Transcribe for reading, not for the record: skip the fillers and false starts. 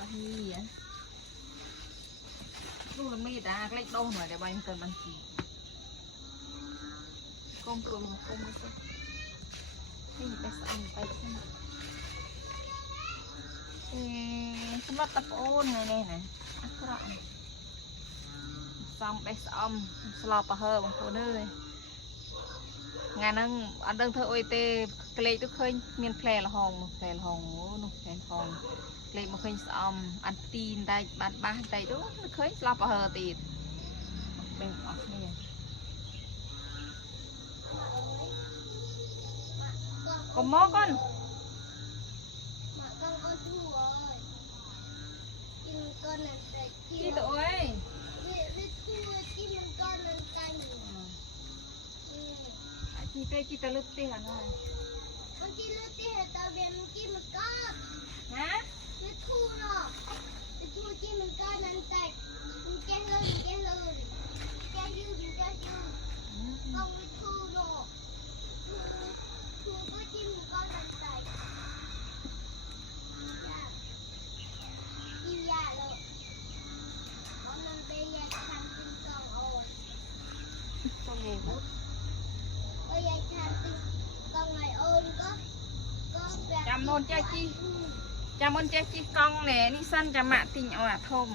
บะหมี่อ่ะลูกละมีดอ่ะเล็กโตหน่อยเดี๋ยวใบมันเกินมันกี่ก้มตัวลงก้มไม่ใช่ให้ไปสั่งไปใช่ไหมสำหรับตะโกนไงเนี่ยนะอักระซ้ำไปซ้ำสลับปะเฮอบางคนเลยงานนั่งอันเดิมเธอโอเตเกลียดทุกเคยมีนแผลละห้องโอ้หนูแผลห้องเกลียดมาเคยซ้ำอันตีนได้บ้านได้ด้วยเคยสลับปะเฮอตีดเป็นออกนี่ก็มอก่อนกี่ตัวเอ้ยกี่เตะกี่ตะลึกเตะหน่อยมันกี่ลึกเตะตาเบียนมันกี่มันก็ฮะลึกคู่เนาะลึกคู่กี่มันก็นั่นแต่มันแก่เลยแก่เลยแก่ยืดต้องลึกคู่เนาะคู่ก็กี่มันก็นั่นแต่ยาเลยมันเป็นยาทำเป็นกองอ่อนต้องไงบุ๊กยาทำเป็นกองไงอ่อนก็จำนวนเจ้าจีกองเนี่ยนี่สั้นจะมาติ่งเอาอะทม